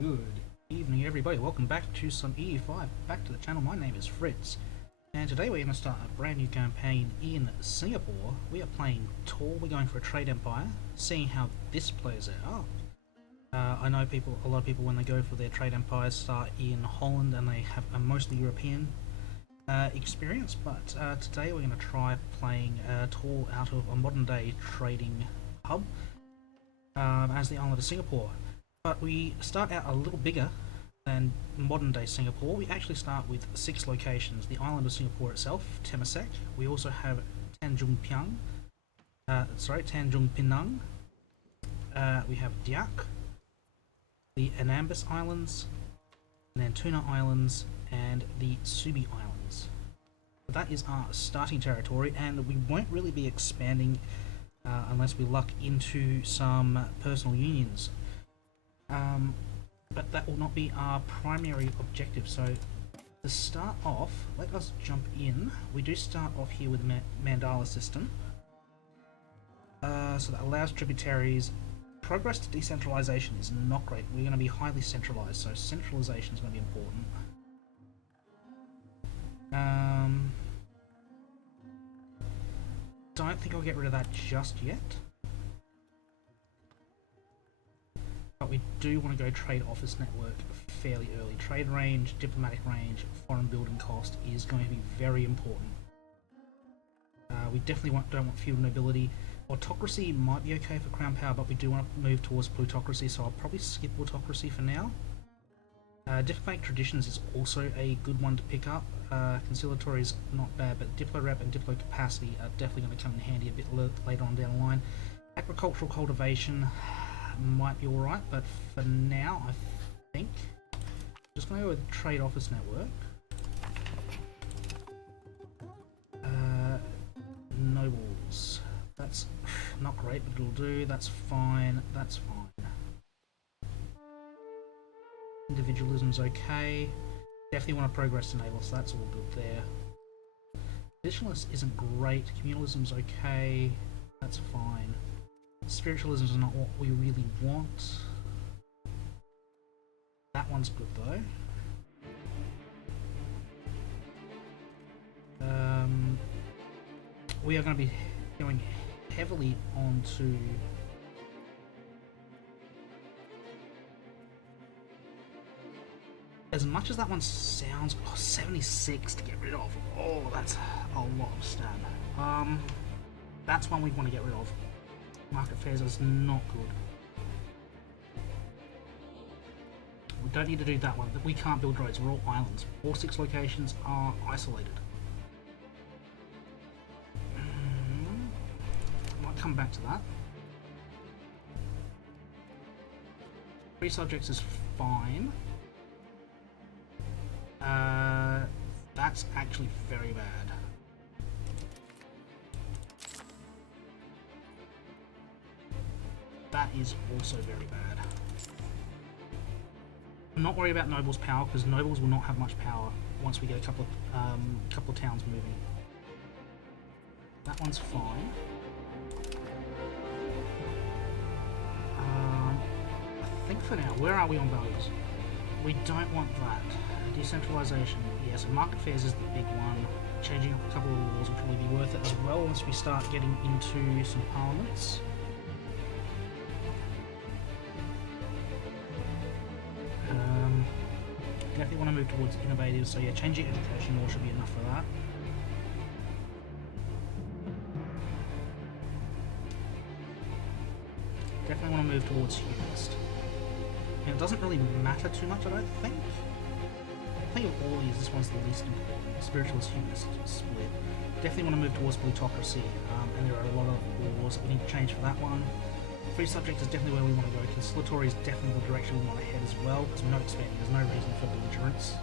Good evening, everybody. Welcome back to some EU5. Back to the channel. My name is Fritz, and today we're going to start a brand new campaign in Singapore. We are playing Tor. We're going for a trade empire, seeing how this plays out. I know a lot of people, when they go for their trade empires, start in Holland, and they have a mostly European experience. But today we're going to try playing Tor out of a modern-day trading hub as the island of Singapore. But we start out a little bigger than modern day Singapore. We actually start with 6 locations. The island of Singapore itself, Temasek. We also have Tanjung Pinang. We have Diak, the Anambas Islands, and then Tuna Islands, and the Subi Islands. That is our starting territory, and we won't really be expanding unless we luck into some personal unions. But that will not be our primary objective. So to start off, let us jump in. We do start off here with the Mandala system. So that allows tributaries. Progress to decentralization is not great. We're going to be highly centralized, so centralization is going to be important. Don't think I'll get rid of that just yet. But we do want to go trade office network fairly early. Trade range, diplomatic range, foreign building cost is going to be very important. We definitely don't want feudal nobility. Autocracy might be okay for crown power, but we do want to move towards plutocracy, so I'll probably skip autocracy for now. Diplomatic traditions is also a good one to pick up. Conciliatory is not bad, but diplo rep and diplo capacity are definitely going to come in handy a bit later on down the line. Agricultural cultivation might be alright, but for now I think just going to go with trade office network. Nobles, that's not great, but it'll do. That's fine, that's fine. Individualism's okay. Definitely want to progress to naval, so that's all good there. Traditionalist isn't great. Communalism's okay, that's fine. Spiritualism is not what we really want. That one's good though. We are going to be going heavily onto as much as that one sounds 76 to get rid of. Oh, that's a lot of stab. That's one we want to get rid of. Market fares is not good. We don't need to do that one, but we can't build roads. We're all islands. All 6 locations are isolated. Might come back to that. 3 subjects is fine. That's actually very bad. That is also very bad. I'm not worried about Nobles' power, because Nobles will not have much power once we get a couple of towns moving. That one's fine. I think for now, where are we on values? We don't want that. Decentralization, yes, market fares is the big one. Changing up a couple of laws will probably be worth it as well once we start getting into some parliaments. Definitely want to move towards innovative, so yeah, changing education law should be enough for that. Definitely want to move towards humanist. And it doesn't really matter too much, I don't think. I think of all these, this one's the least important. Spiritualist humanist split. Definitely want to move towards plutocracy, and there are a lot of laws that we need to change for that one. Free subject is definitely where we want to go. Conciliatory is definitely the direction we want to head as well, because we're not expanding. There's no reason for belligerence.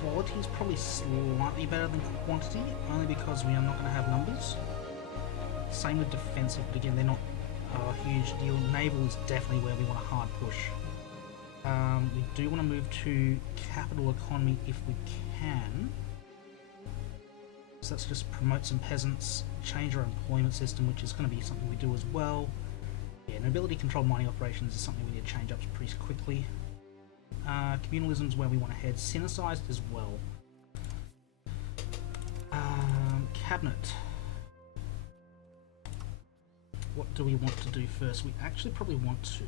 Quality is probably slightly better than quantity, only because we are not going to have numbers. Same with defensive, but again, they're not a huge deal. Naval is definitely where we want a hard push. We do want to move to capital economy if we can. So let's just promote some peasants, change our employment system, which is going to be something we do as well. Yeah, nobility controlled mining operations is something we need to change up pretty quickly. Communalism is where we want to head. Synergized as well. Cabinet. What do we want to do first? We actually probably want to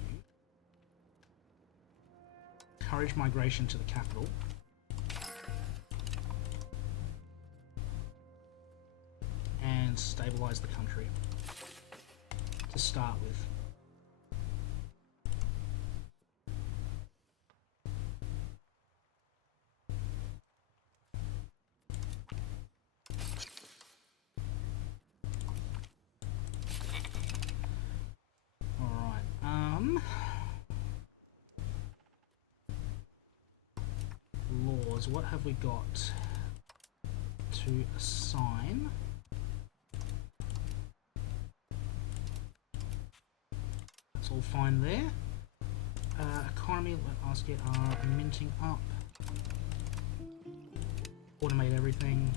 encourage migration to the capital. And stabilize the country to start with. Laws, what have we got to assign? That's all fine there. Economy, let us get our minting up. Automate everything.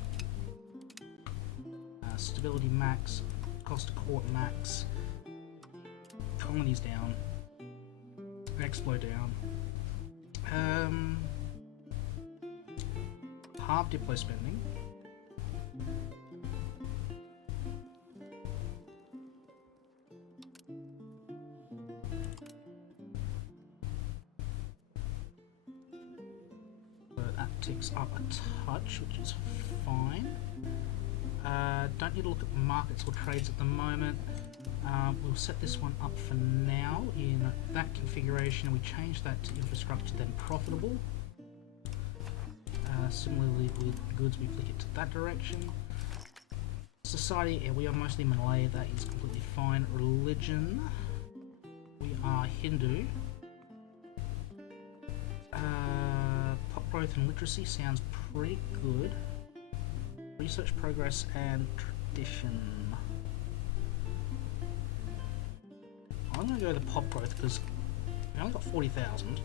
Stability max, cost of court max. Colonies down. Expo down. Half diplo spending. So that ticks up a touch, which is fine. Don't need to look at markets or trades at the moment. We'll set this one up for now in that configuration. We change that to infrastructure, then profitable. Similarly with goods, we flick it to that direction. Society, yeah, we are mostly Malay, that is completely fine. Religion, we are Hindu. Pop growth and literacy sounds pretty good. Research progress and tradition. I'm going to go with the pop growth because we only got 40,000.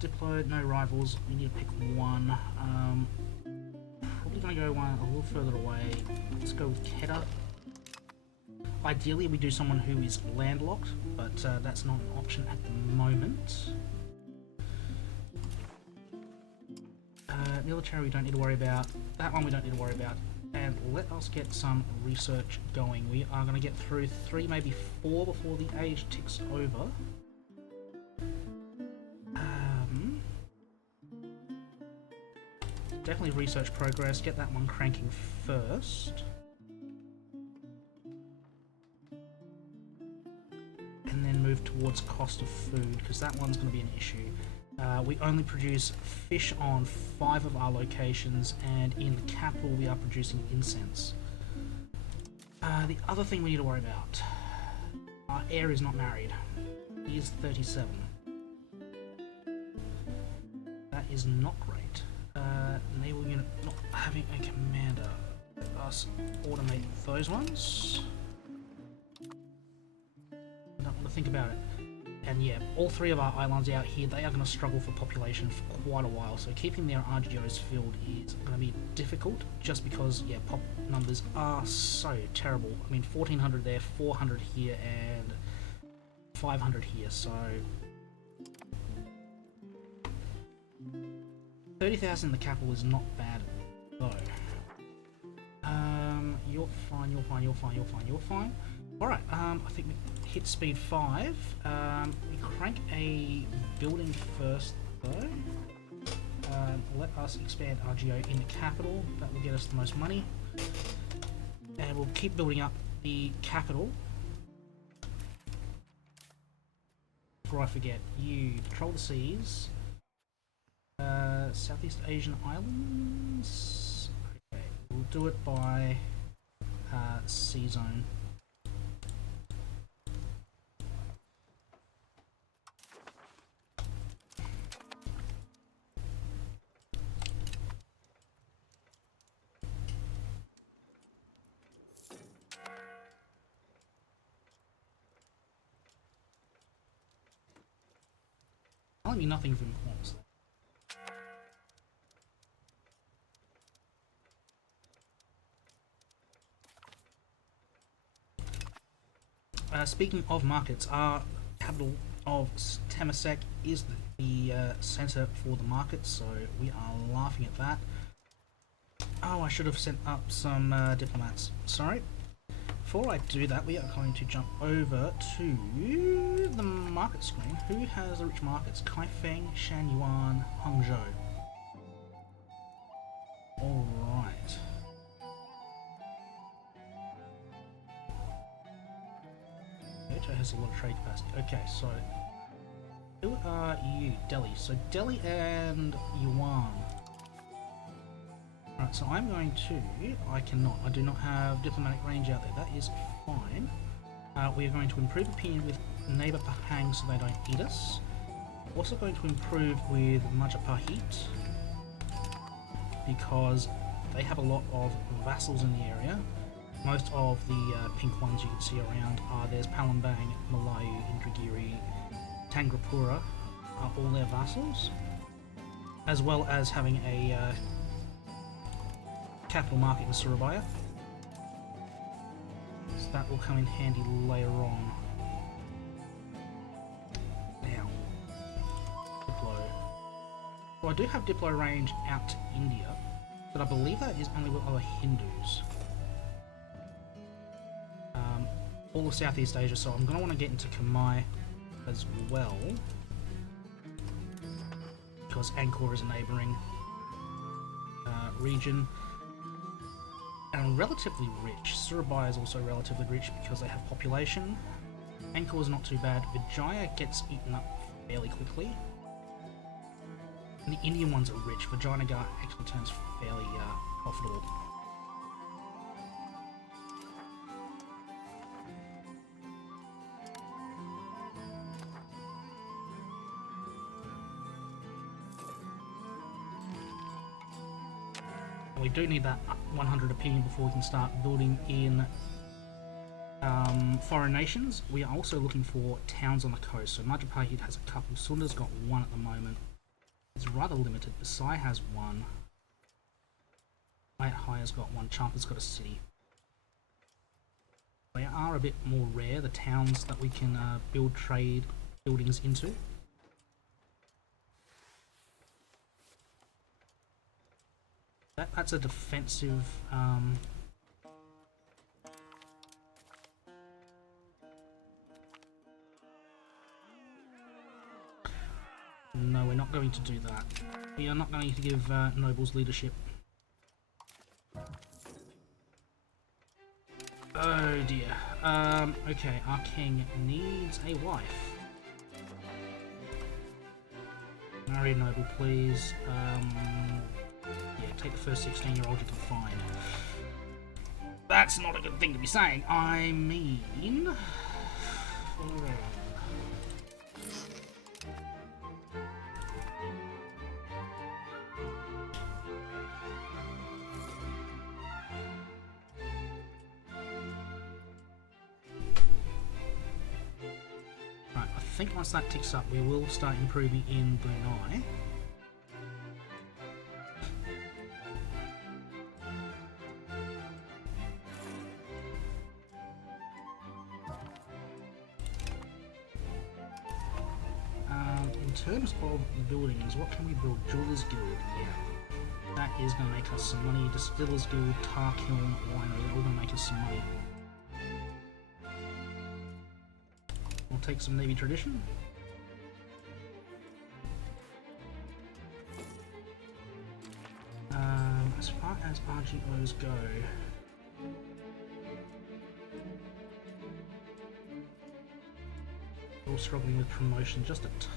Diplo, no rivals, we need to pick one. Probably going to go one a little further away. Let's go with Kedah. Ideally we do someone who is landlocked, but that's not an option at the moment. Military we don't need to worry about. That one we don't need to worry about. And let us get some research going. We are going to get through 3, maybe 4 before the age ticks over. Definitely research progress, get that one cranking first. And then move towards cost of food, because that one's going to be an issue. We only produce fish on 5 of our locations, and in the capital we are producing incense. The other thing we need to worry about, our heir is not married. He is 37. That is not great. Naval unit not having a commander. Let us automate those ones. Don't want to think about it. And yeah, all 3 of our islands out here, they are going to struggle for population for quite a while. So keeping their RGOs filled is going to be difficult, just because yeah, pop numbers are so terrible. I mean, 1400 there, 400 here, and 500 here. So 30,000 in the capital is not bad, though. You're fine, you're fine, you're fine, you're fine, you're fine. Alright, I think we hit speed 5. We crank a building first, though. Let us expand RGO in the capital. That will get us the most money. And we'll keep building up the capital. Before I forget, you patrol the seas. Southeast Asian islands. Okay, we'll do it by sea zone. Telling me nothing of importance. Speaking of markets, our capital of Temasek is the centre for the market, so we are laughing at that. Oh, I should have sent up some diplomats. Sorry. Before I do that, we are going to jump over to the market screen. Who has the rich markets? Kaifeng, Shanyuan, Hangzhou. Alright. Kyoto has a lot of trade capacity. Okay, so who are you? Delhi. So Delhi and Yuan. Alright, so I'm going to... I do not have diplomatic range out there. That is fine. We are going to improve opinion with neighbour Pahang so they don't eat us. Also going to improve with Majapahit because they have a lot of vassals in the area. Most of the pink ones you can see around are there's Palembang, Malayu, Indragiri, Tangrapura are all their vassals, as well as having a capital market in Surabaya. So that will come in handy later on. Now, Diplo. Well, I do have Diplo range out to India, but I believe that is only with other Hindus. All of Southeast Asia, so I'm going to want to get into Khmer as well, because Angkor is a neighbouring region and relatively rich. Surabaya is also relatively rich because they have population. Angkor is not too bad. Vijaya gets eaten up fairly quickly. And the Indian ones are rich. Vijayanagar actually turns fairly profitable. We do need that 100 opinion before we can start building in foreign nations. We are also looking for towns on the coast. So Majapahit has a couple. Sunda's got one at the moment. It's rather limited. Basai has one. Haya's got one. Champa's got a city. They are a bit more rare, the towns that we can build trade buildings into. That's a defensive no, we're not going to do that. We are not going to give nobles leadership. Oh dear. Okay, our king needs a wife. Marry a noble, please. Yeah, take the first 16-year-old you can find. That's not a good thing to be saying. I mean... Right, I think once that ticks up, we will start improving in Brunei. In terms of buildings, what can we build? Jewelers Guild, yeah. That is going to make us some money. Distillers Guild, Tar Kiln, Winery, they're all going to make us some money. We'll take some Navy tradition. As far as RGOs go, we're all struggling with promotion just a touch.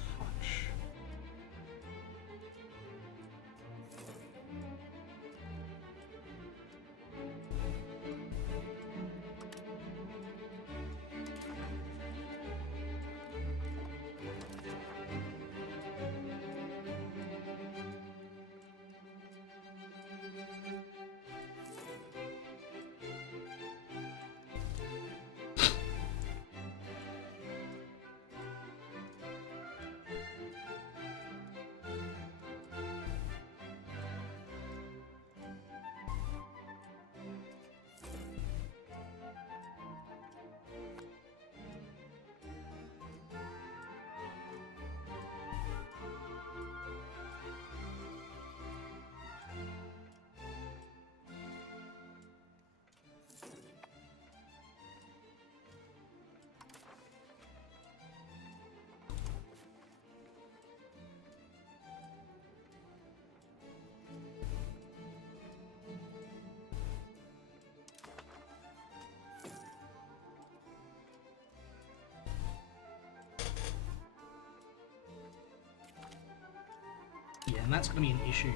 and that's going to be an issue.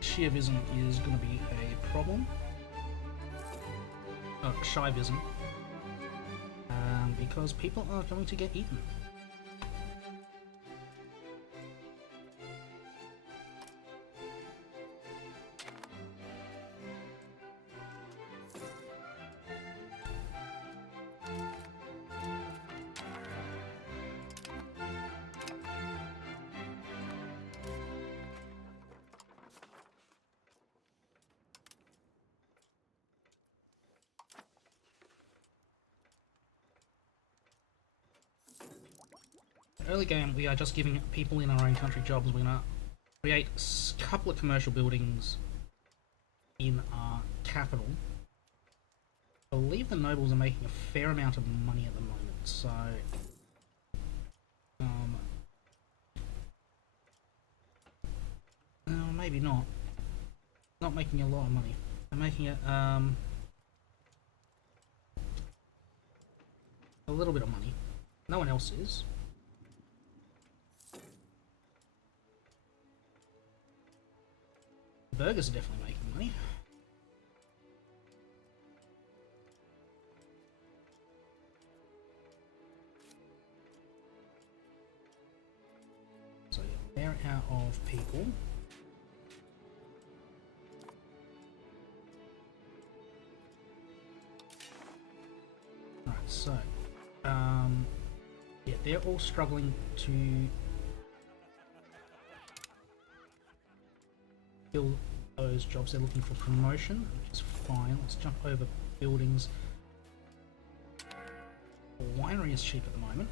Shiavism is going to be a problem. Shivism. Because people are going to get eaten. Early game, we are just giving people in our own country jobs. We're going to create a couple of commercial buildings in our capital. I believe the nobles are making a fair amount of money at the moment, so maybe not. Not making a lot of money. They're making it a little bit of money. No one else is. Burgers are definitely making money. So yeah, they're out of people. Right, so yeah, they're all struggling to fill those jobs. They're looking for promotion, which is fine. Let's jump over buildings. Winery is cheap at the moment.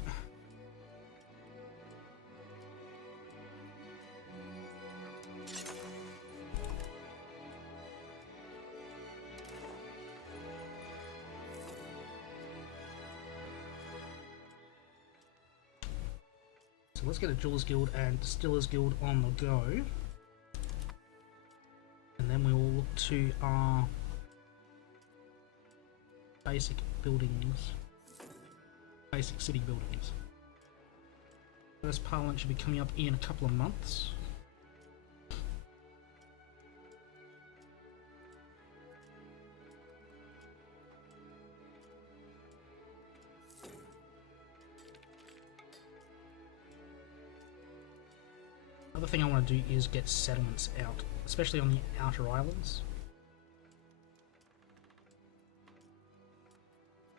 So let's get a Jewelers Guild and Distillers Guild on the go. And then we will look to our basic buildings, basic city buildings. First Parliament should be coming up in a couple of months. Other thing I want to do is get settlements out, especially on the outer islands.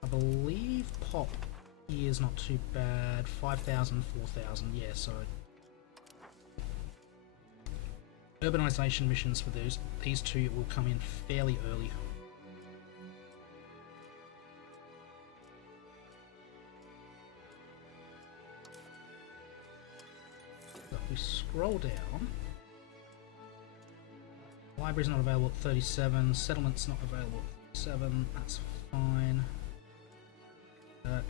I believe pop is not too bad. 5,000, 4,000, yeah, so urbanization missions for these two will come in fairly early. If we scroll down, library's not available at 37, settlement's not available at 37, that's fine.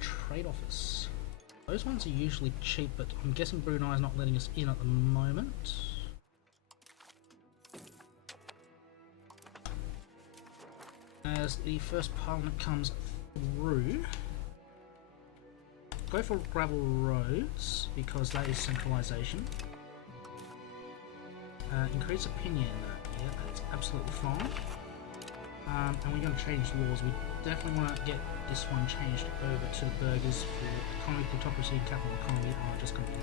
Trade office. Those ones are usually cheap, but I'm guessing Brunei's not letting us in at the moment. As the first Parliament comes through, go for gravel roads because that is centralisation. Increase opinion, yeah, that's absolutely fine. And we're going to change laws. We definitely want to get this one changed over to the burghers for economy, plutocracy, and capital economy are just going to be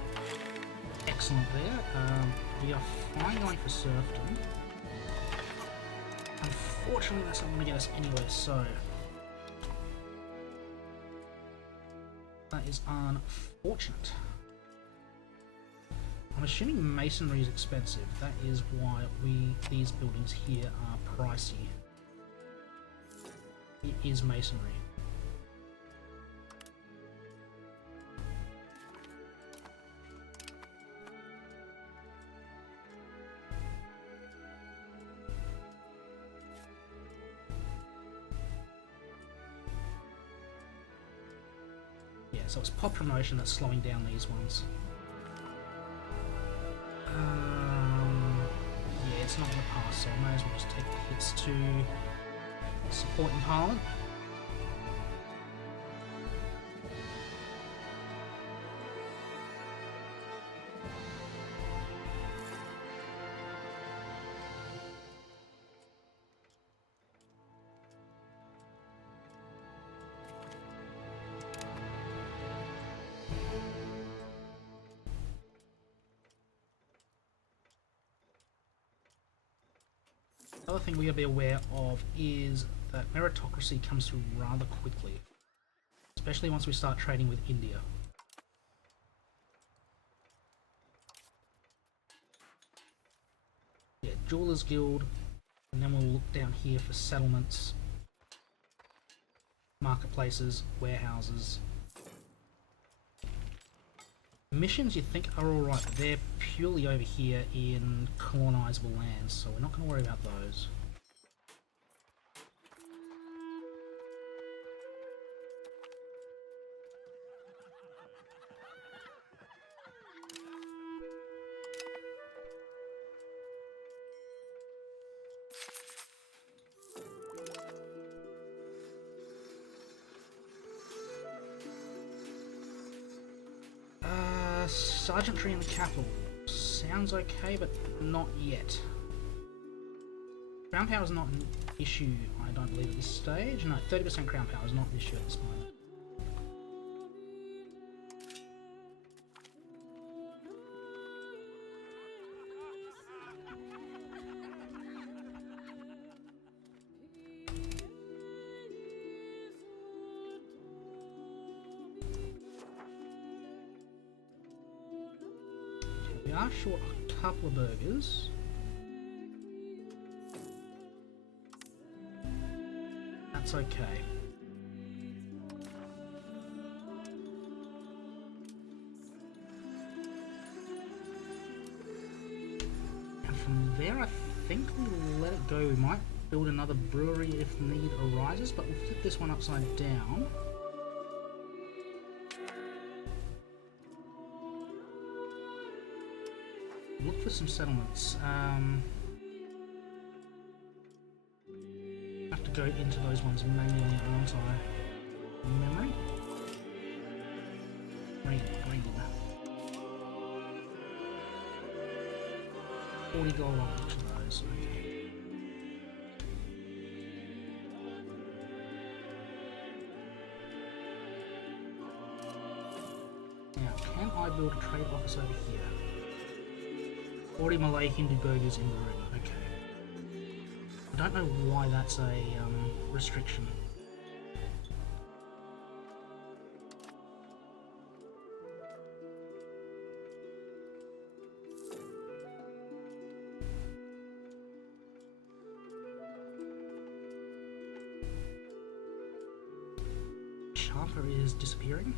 excellent there. We are fine going for serfdom. Unfortunately, that's not going to get us anywhere, so that is unfortunate. I'm assuming masonry is expensive. That is why these buildings here are pricey. It is masonry. Yeah, so it's pop promotion that's slowing down these ones. Yeah, it's not going to pass, so I may as well just take the hits to support in Parliament. The other thing we gotta be aware of is that meritocracy comes through rather quickly, especially once we start trading with India. Yeah, Jewelers Guild, and then we'll look down here for settlements, marketplaces, warehouses. Missions you think are alright, but they're purely over here in colonisable lands, so we're not going to worry about those. Sergeantry in the capital. Sounds okay, but not yet. Crown power is not an issue, I don't believe, at this stage. No, 30% crown power is not an issue at this moment. We are short a couple of burgers. That's okay. And from there, I think we'll let it go. We might build another brewery if need arises, but we'll flip this one upside down. Look for some settlements. Have to go into those ones manually, aren't I? Memory? Green. $40 on each of those, okay. Now, can I build a trade office over here? 40 Malay Hindu burgers in the room, okay. I don't know why that's a restriction. Charter is disappearing.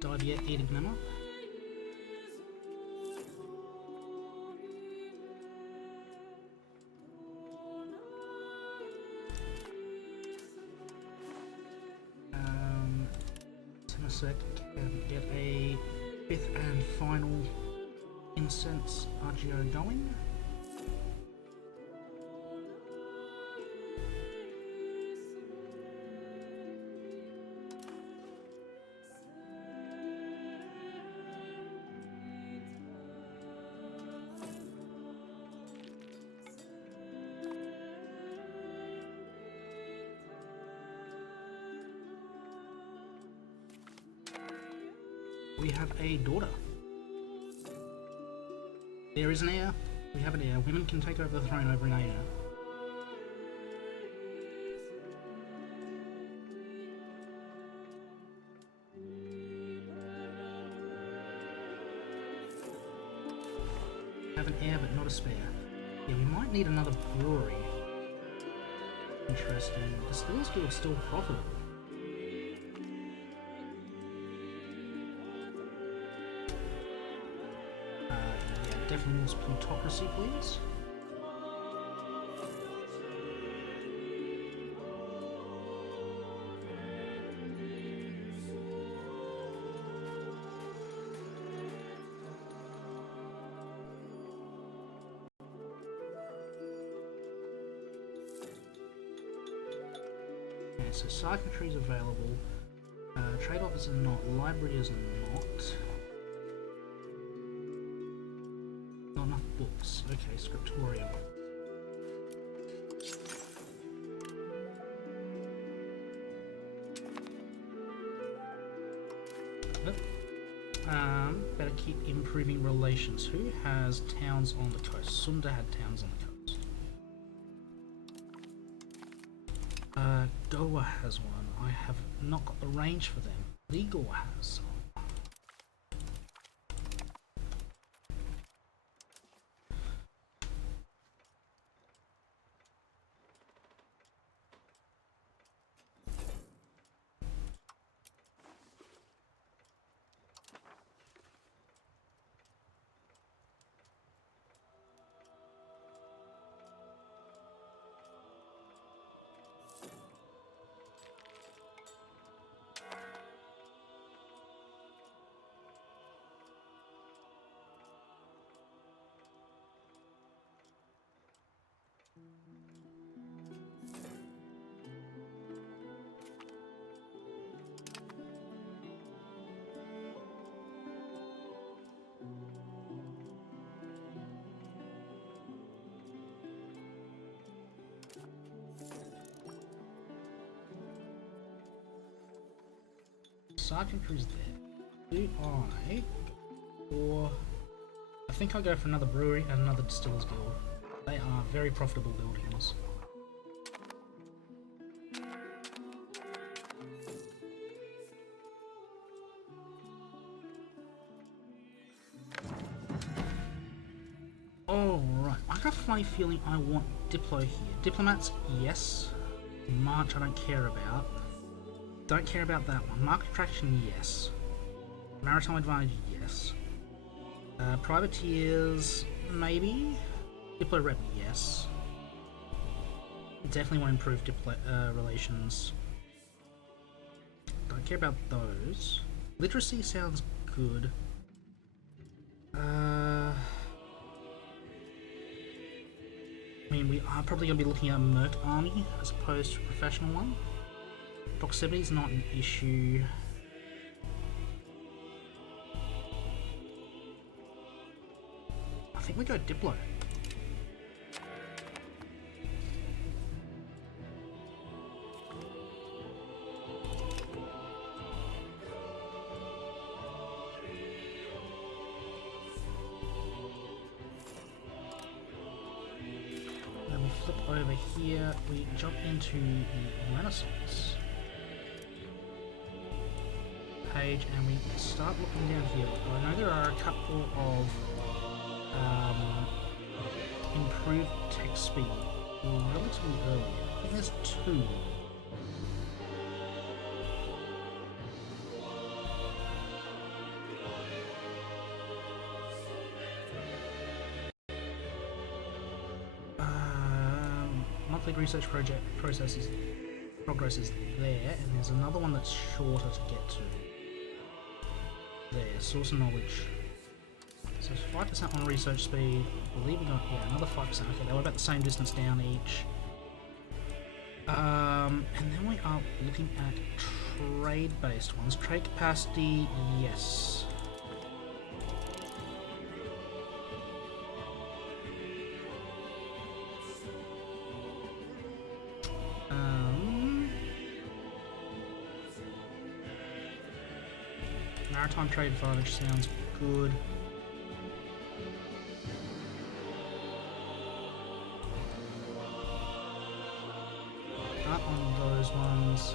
Died yet, eating them up. Can get a 5th and final incense RGO going. We have a daughter. There is an heir. We have an heir. Women can take over the throne over in Asia. Have an heir but not a spare. Yeah, we might need another brewery. Interesting. The Distillers Guild is still profitable. Definitely more plutocracy, please. Okay, so psychiatry is available. Trade office is not. Library is not. Enough books. Okay, scriptorium. Better keep improving relations. Who has towns on the coast? Sunda had towns on the coast. Goa has one. I have not got the range for them. Legal has. Sergeantry's there. Do I? Or I think I go for another brewery and another distillers guild. They are very profitable buildings. Alright, I got a funny feeling I want Diplo here. Diplomats, yes. March, I don't care about. Don't care about that one. Market attraction, yes. Maritime advantage, yes. Privateers, maybe. Diplo rep, yes. Definitely want to improve Diplo relations. Don't care about those. Literacy sounds good. I mean, we are probably going to be looking at a merc army as opposed to a professional one. Proximity is not an issue. I think we go Diplo. Then we flip over here, we jump into the Renaissance page and we start looking down here. I know there are a couple of improved text speed relatively early. I think there's two. Monthly research project progress is there, and there's another one that's shorter to get to. There, source of knowledge. So 5% on research speed. We're leaving on, yeah, another 5%. Okay, they were about the same distance down each. And then we are looking at trade-based ones. Trade capacity, yes. Maritime trade advantage sounds good. Not on those ones.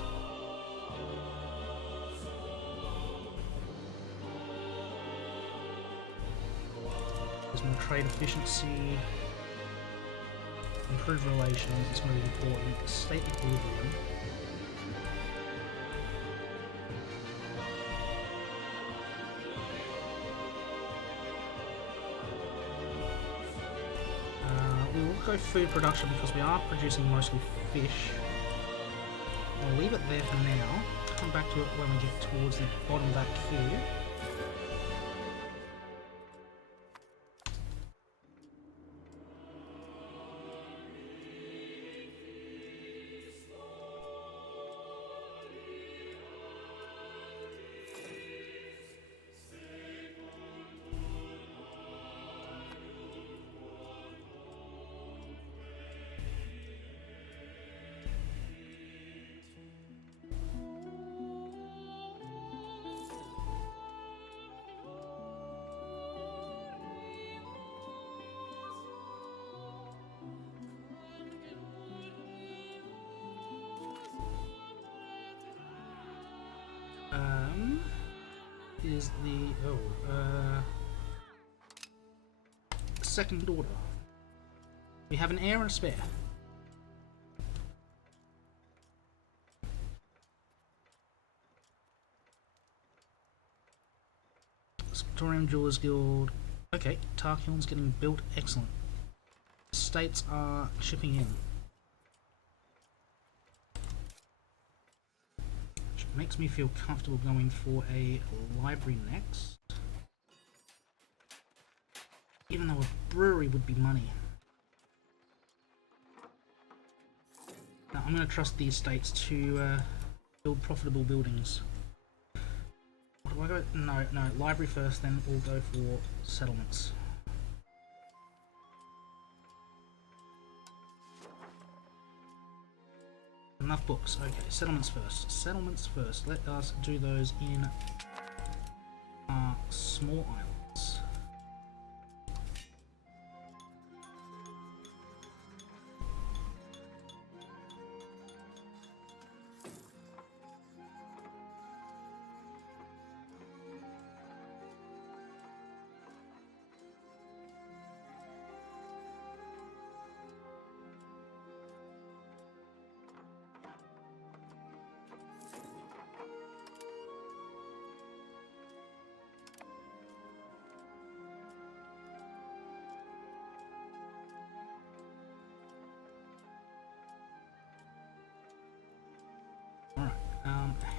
There's more trade efficiency. Improved relations, it's going to be important. State equilibrium. We will go food production because we are producing mostly fish. I'll leave it there for now. Come back to it when we get towards the bottom of that queue. is the second order. We have an heir and a spare. Victorian Jewelers Guild. Okay, Tarkil's getting built. Excellent. States are chipping in. Which makes me feel comfortable going for a library next. Even though a brewery would be money. Now, I'm going to trust the estates to build profitable buildings. What do I go? No, library first, then we'll go for settlements. Enough books. Okay, settlements first. Settlements first. Let us do those in small islands.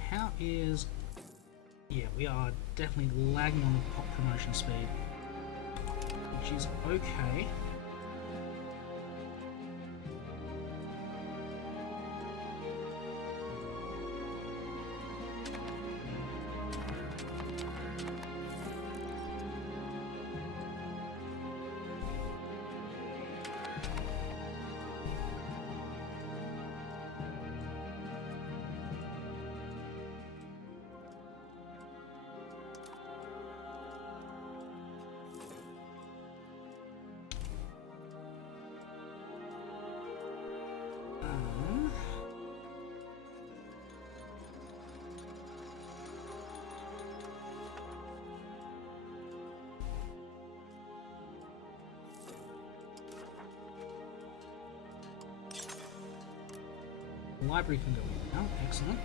How is... Yeah, we are definitely lagging on the pop promotion speed, which is okay. Library can go in now. Excellent.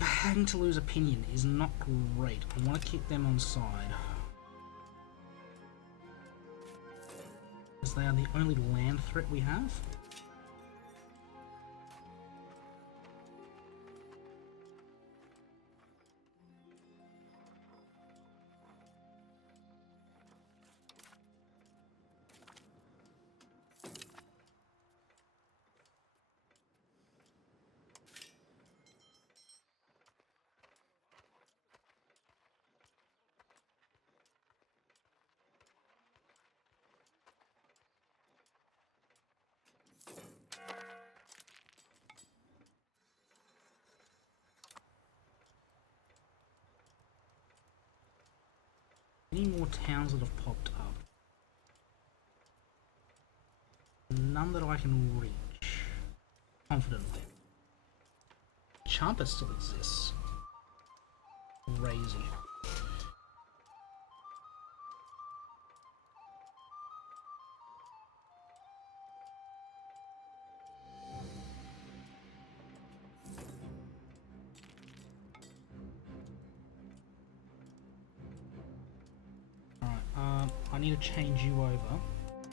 Having to lose opinion is not great. I want to keep them on side. Because they are the only land threat we have. Any more towns that have popped up? None that I can reach confidently. Champa still exists. Crazy. I need to change you over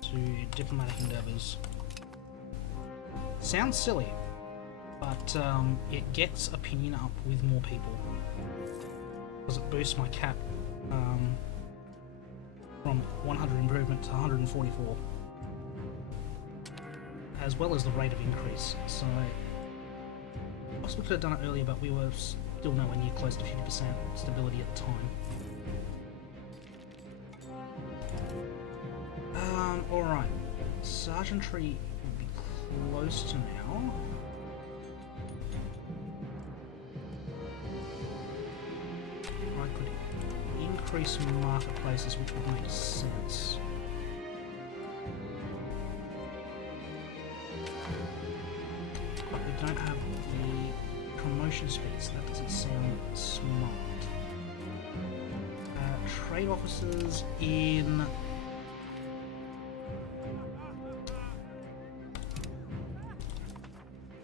to diplomatic endeavours. Sounds silly, but it gets opinion up with more people because it boosts my cap from 100 improvement to 144, as well as the rate of increase. So possibly could have done it earlier, but we were still nowhere near close to 50% stability at the time. Alright, sergeantry would be close to now. I could increase marketplaces, which would make sense. But we don't have the promotion speeds. That doesn't sound smart. Trade officers in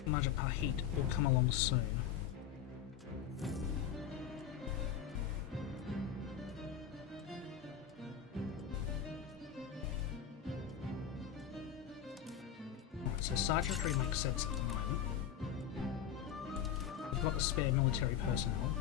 Majapahit will come along soon. Right, so sergeantry makes sense at the moment. We've got the spare military personnel.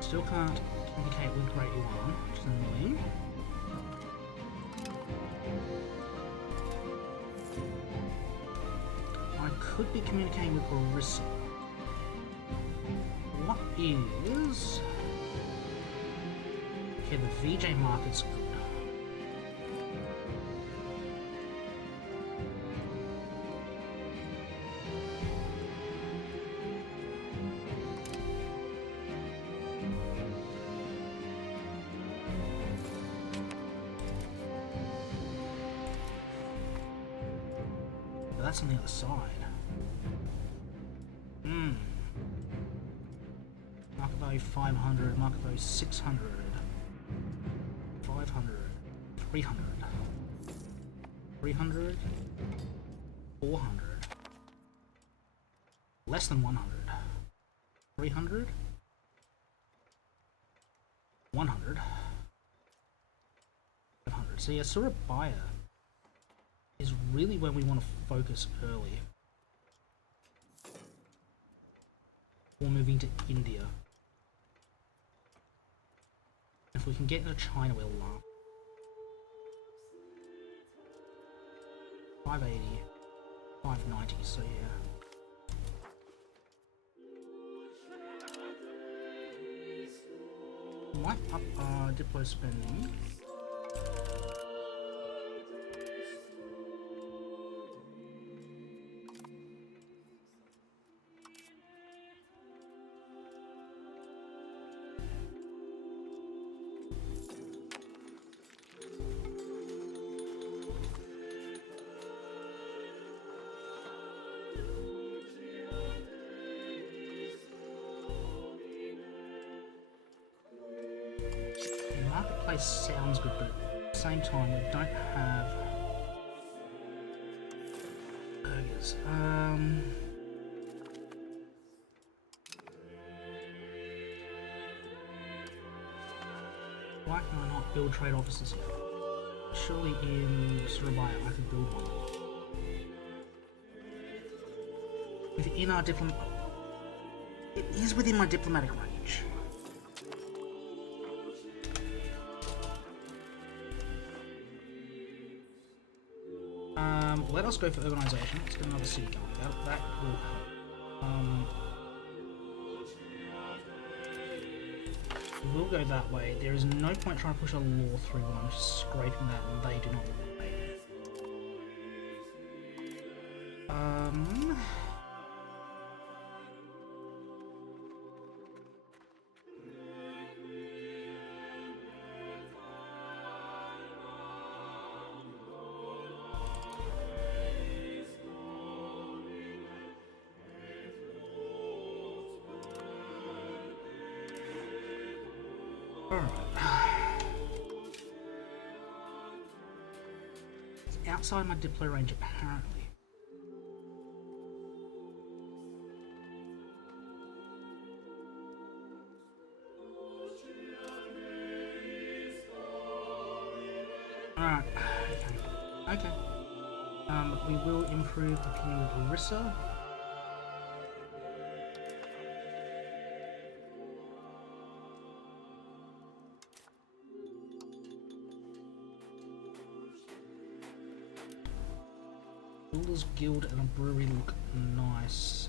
Still can't communicate with Great Yuan, which is annoying. I could be communicating with Orissa. What is... Okay, the VJ market's good. That's on the other side. Market value 500, market value 600, 500, 300, 300, 400, less than 100, 300, 100, 500. So yeah, Surabaya is really where we want to focus early. Or moving to India. If we can get into China, we'll laugh. 580, 590, so yeah. Might up our diplo spending. Marketplace sounds good, but at the same time we don't have burgers. Why can I not build trade offices here? Surely in Surabaya I could build one. Within our diplomat... It is within my diplomatic range. Let us go for urbanization. Let's get another city going. That will help. We'll go that way. There is no point trying to push a law through when I'm just scraping that and they do not like. Alright. It's outside my diplo range apparently. Alright. Okay. Okay. We will improve a few with Orisa. Builder's Guild and a brewery look nice.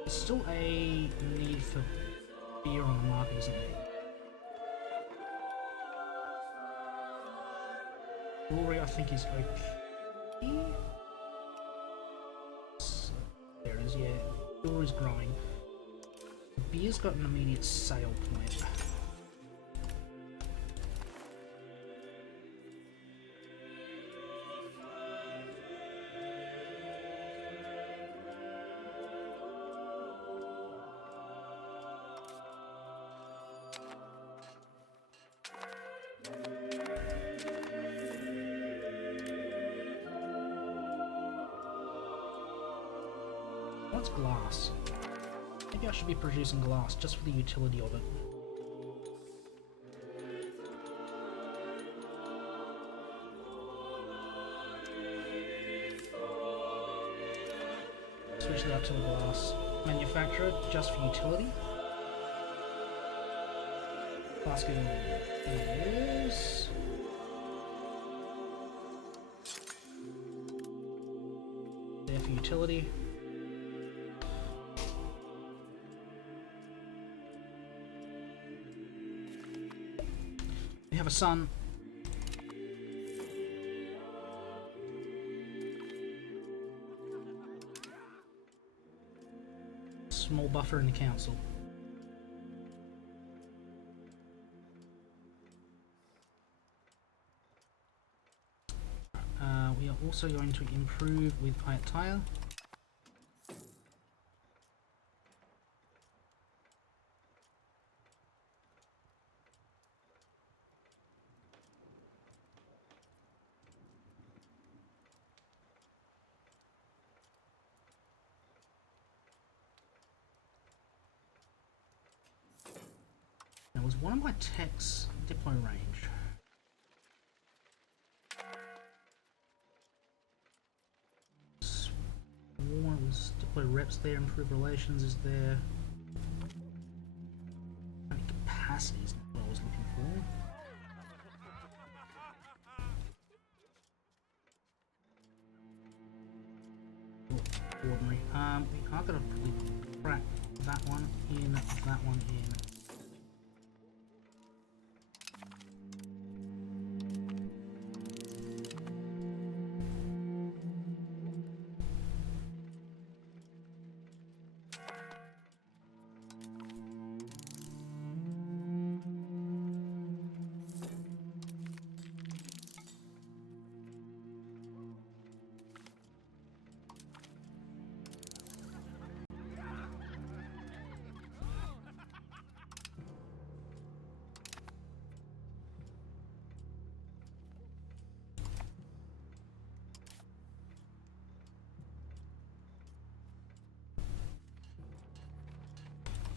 There's still a need for beer on the market, isn't there? Brewery, I think, is okay. So, there it is, yeah. Brewery's growing. Beer's got an immediate sale point. What's glass? Maybe I should be producing glass just for the utility of it. Switch that to a glass manufacturer just for utility. Basket is. There for utility. We have a sun. Small buffer in the council. We are also going to improve with Ayataya. Now, was one of my techs deploy range? One was deploy reps there, improve relations is there. I mean, capacity is not what I was looking for. Ordinary. We are gonna probably crack that one in, that one in.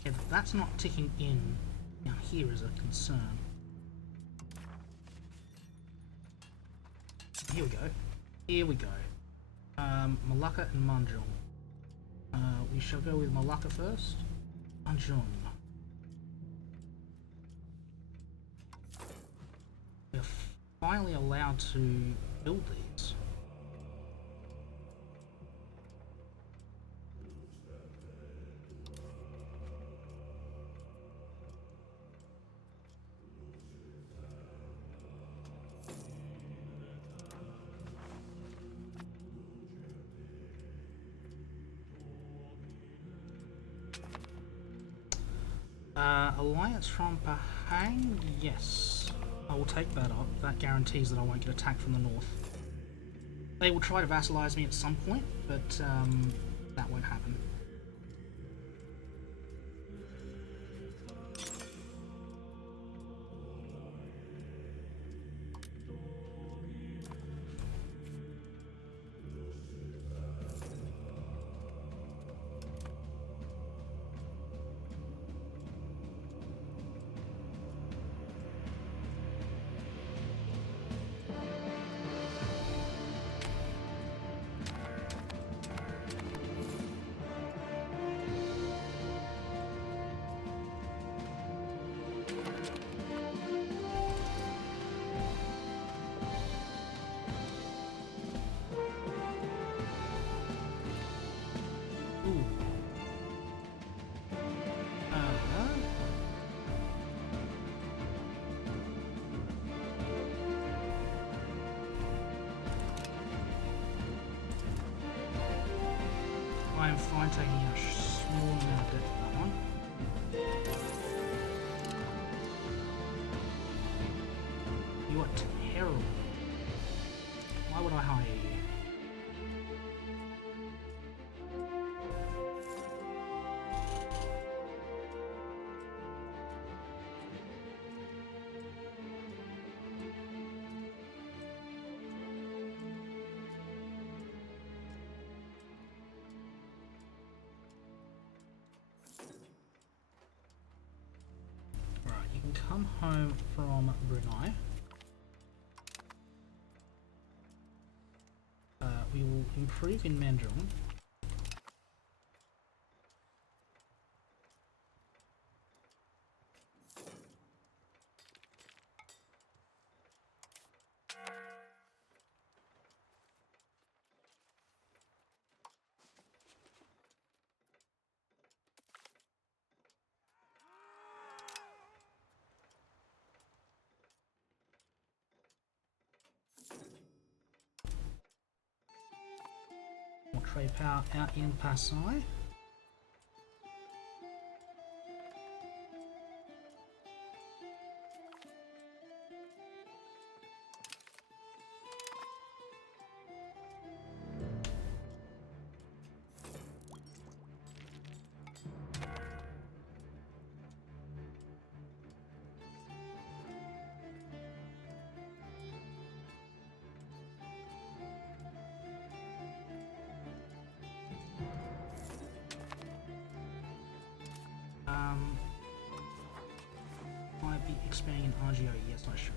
Okay, that's not ticking in. Now here is a concern. Here we go. Here we go. Malacca and Manjung. We shall go with Malacca first. Manjung. We are finally allowed to build these. Alliance from Pahang, yes. I will take that up. That guarantees that I won't get attacked from the north. They will try to vassalize me at some point, but that won't happen. Ooh. I am fine taking a small amount of death for that one. You are terrible. Why would I hire you? Right, you can come home from Brunei. We will improve in Mandarin. More trade power out in Pasai. Might be expanding in RGO, yes I should.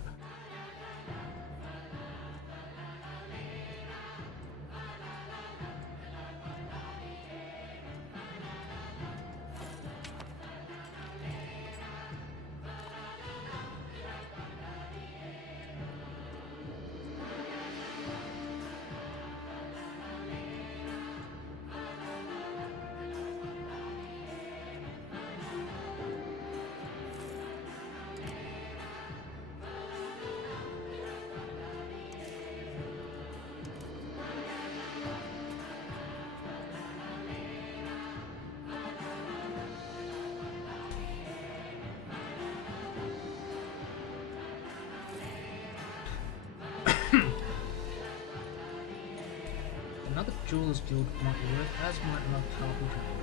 Another Jeweler's Guild might be worth as might another powerful travel.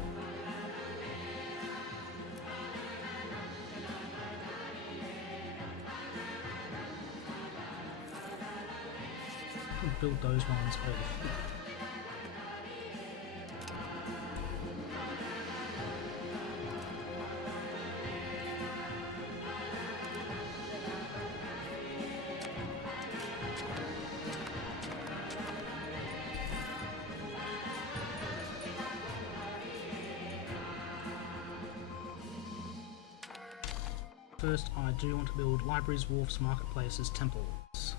Build those ones over here. First, I do want to build libraries, wharfs, marketplaces, temples.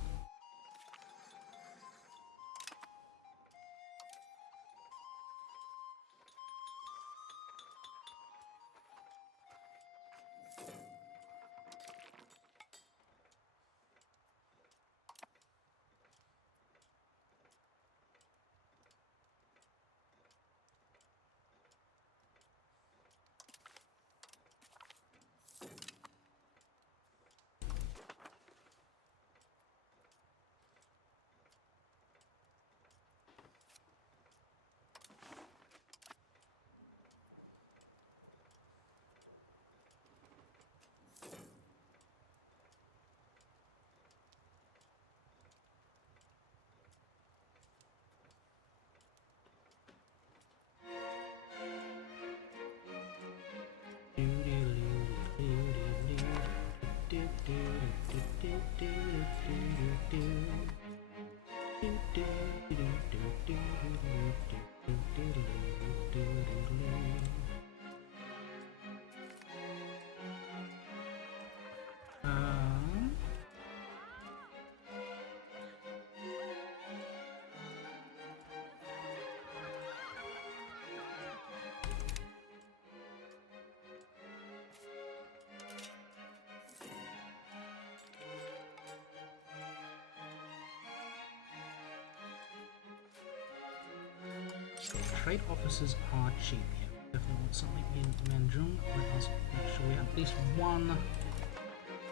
trade offices are cheap here. Definitely want something in Manjung. Let us make sure we have at least one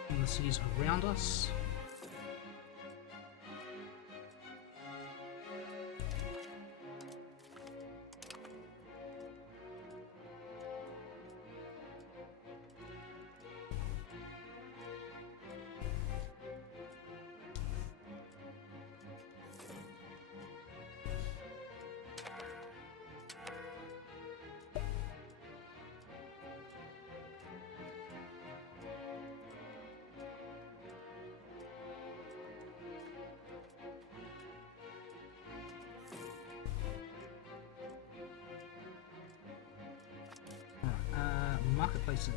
in the cities around us. Marketplaces.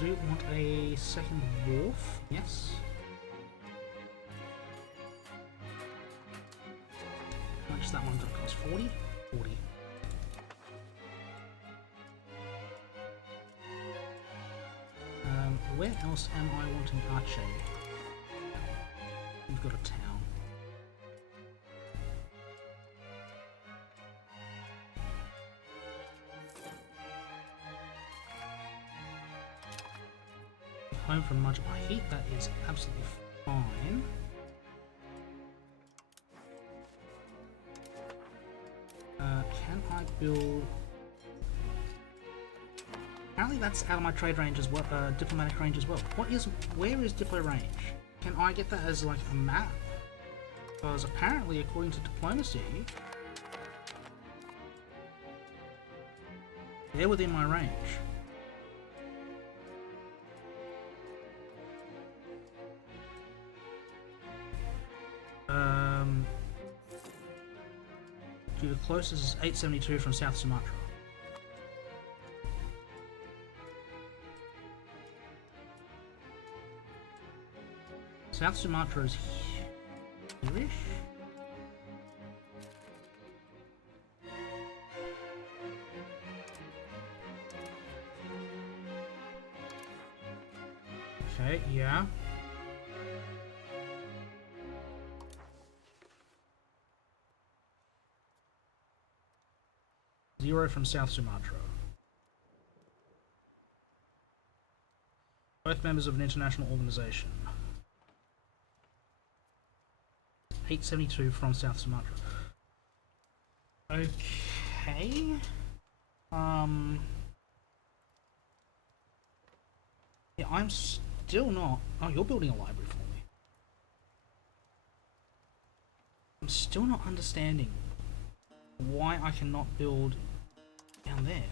We do want a second wharf, yes. How much is that one going to cost? 40? 40. Where else am I wanting archery? We've got a town. Home from much of my heat, that is absolutely fine. Can I build... Apparently that's out of my trade range as well, diplomatic range as well. Where is diplo range? Can I get that as like a map? Because apparently according to diplomacy, they're within my range. The closest is 872 from South Sumatra. South Sumatra is here-ish. Okay, yeah. Zero from South Sumatra. Both members of an international organization. 872 from South Sumatra. Okay. Yeah, I'm still not... Oh, you're building a library for me. I'm still not understanding why I cannot build down there.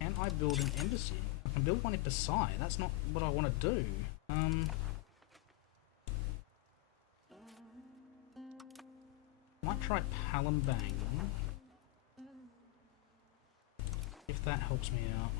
Can I build an embassy? I can build one in Pasai. That's not what I want to do. Might try Palembang. If that helps me out.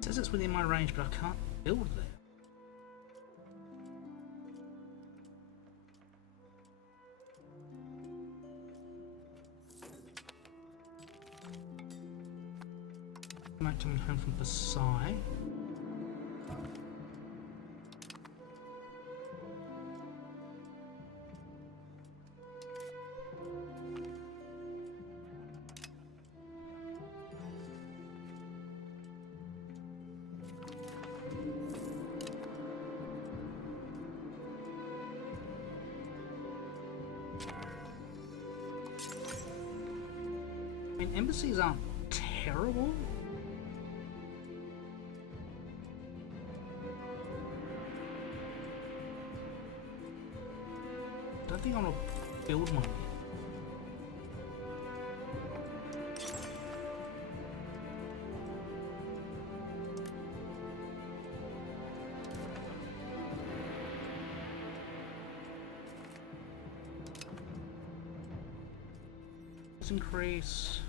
It says it's within my range, but I can't build there. I'm not coming home from Pasai. I mean, embassies aren't terrible? I don't think I want to build one. Let's increase.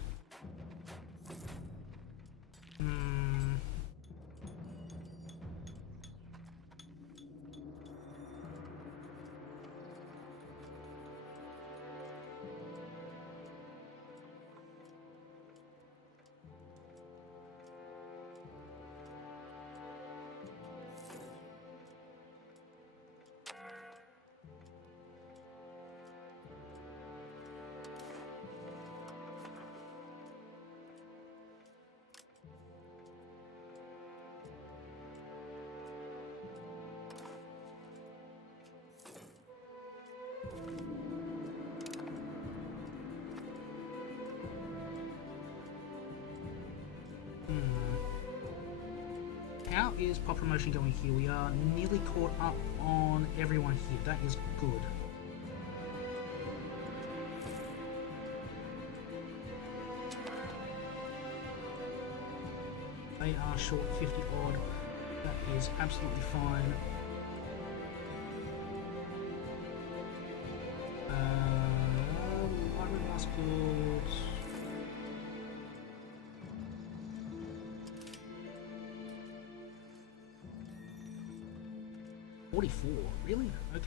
How is pop promotion going here? We are nearly caught up on everyone here. That is good. They are short 50 odd. That is absolutely fine. Library hospitals. $44, really? Okay.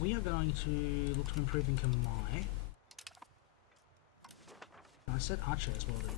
We are going to look to improve in Kamai. I said Archer as well, then.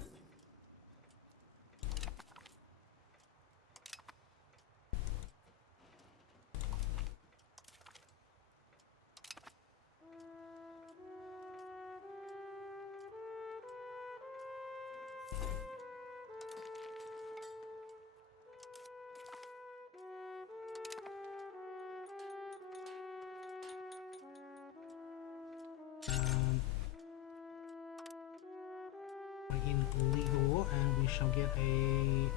In legal, and we shall get a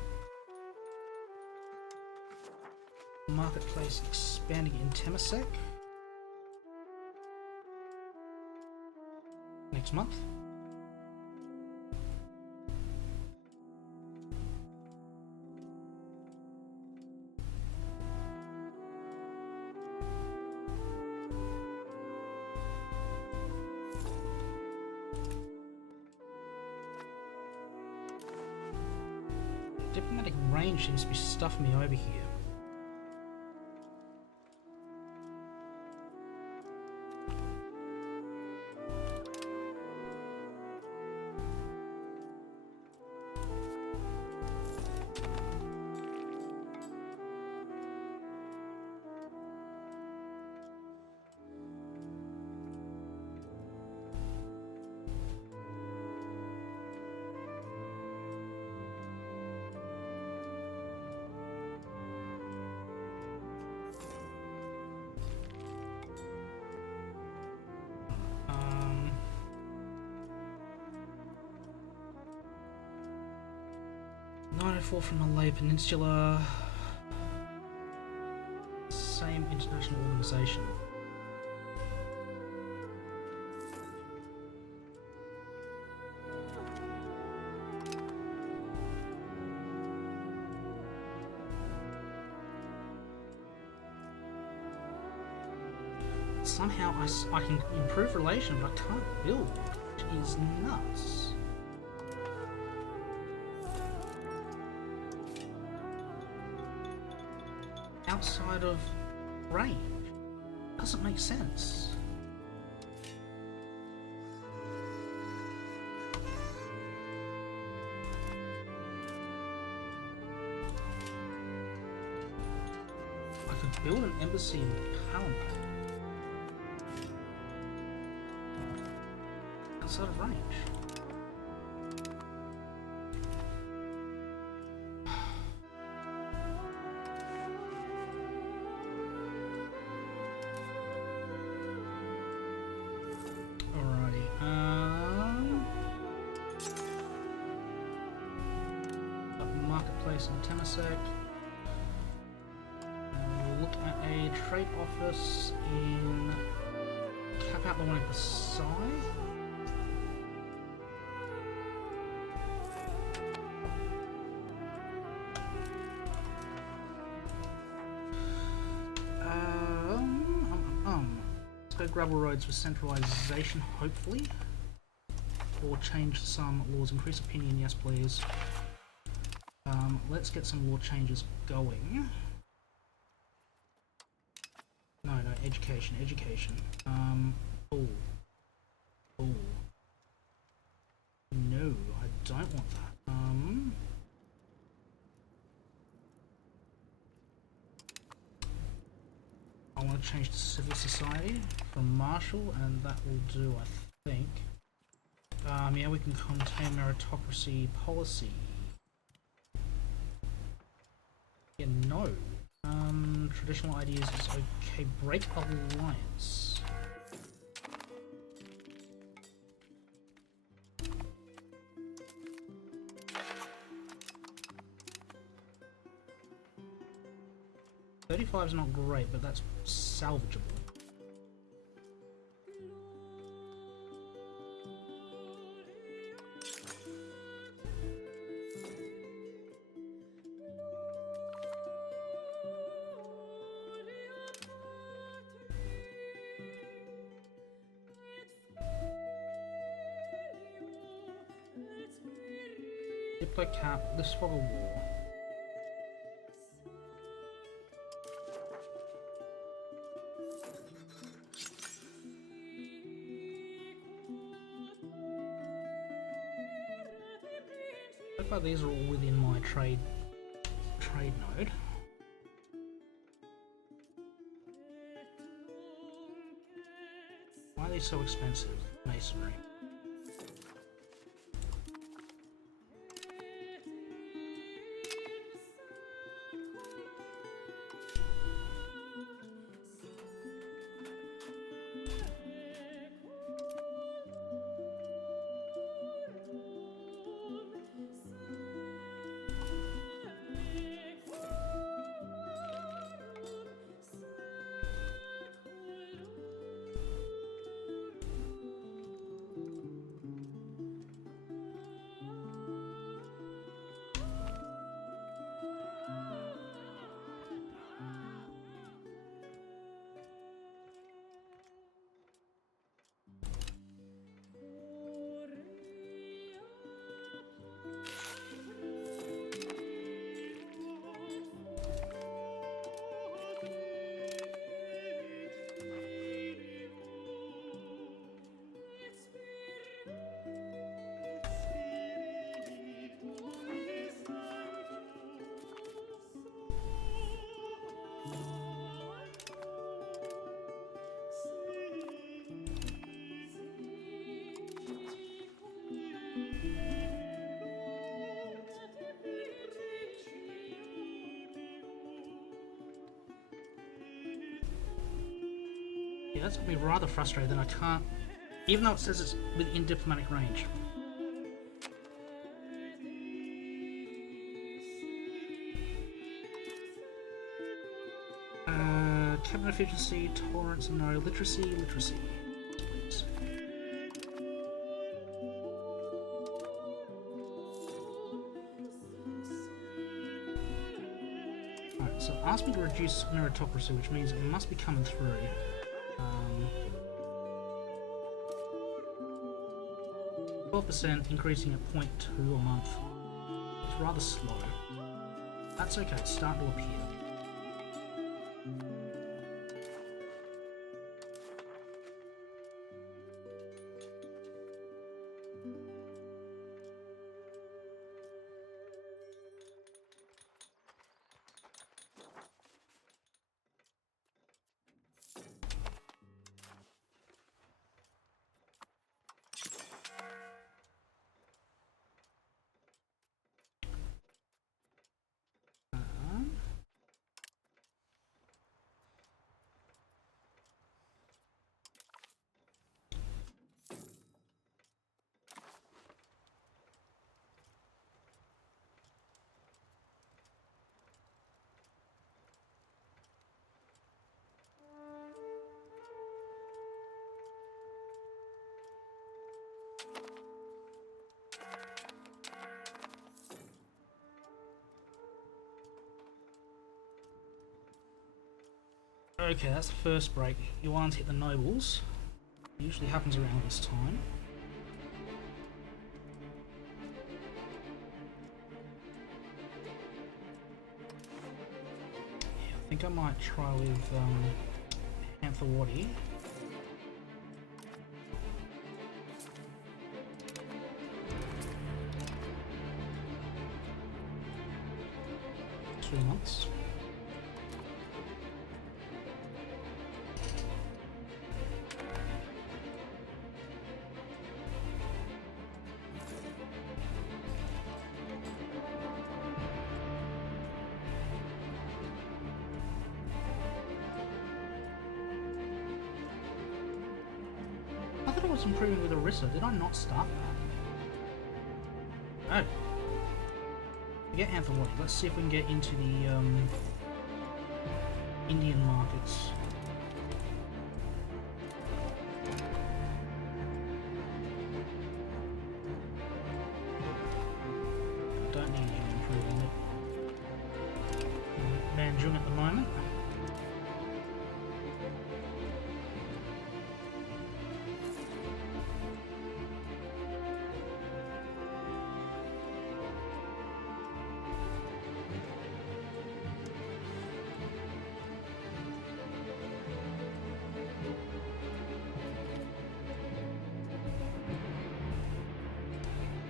marketplace expanding in Temasek next month. Diplomatic range seems to be stuffing me over here. From the Malay Peninsula, same international organization. Somehow I can improve relations, but I can't build, which is nuts. Outside of range. Doesn't make sense. I could build an embassy in Palma. outside of range. Marketplace in Temasek. We'll look at a trade office in cap out the one at the side. Let's go gravel roads for centralization, hopefully. Or change some laws. Increase opinion, yes please. Let's get some law changes going. No, education. Oh. No, I don't want that. I want to change to civil society from martial, and that will do, I think. Yeah, we can contain meritocracy policy. Yeah, no. Traditional ideas is okay. Break alliance. $35 is not great, but that's salvageable. Diplo cap, this fog of war. So far these are all within my trade node. Why are they so expensive? Masonry. Yeah, that's got me rather frustrated that I can't, even though it says it's within diplomatic range. Cabinet efficiency, tolerance, no. Literacy, please. Alright, so ask me to reduce meritocracy, which means it must be coming through. 12% increasing at 0.2 a month. It's rather slow. That's okay, it's starting to appear. Okay, that's the first break. You want to hit the nobles. It usually happens around this time. Yeah, I think I might try with Anthawadi. 2 months. I thought I was improving with Orissa. Did I not start that? Oh. Forget Anthawadi. Let's see if we can get into the Indian markets. Don't need you improving it. Manjung at the moment.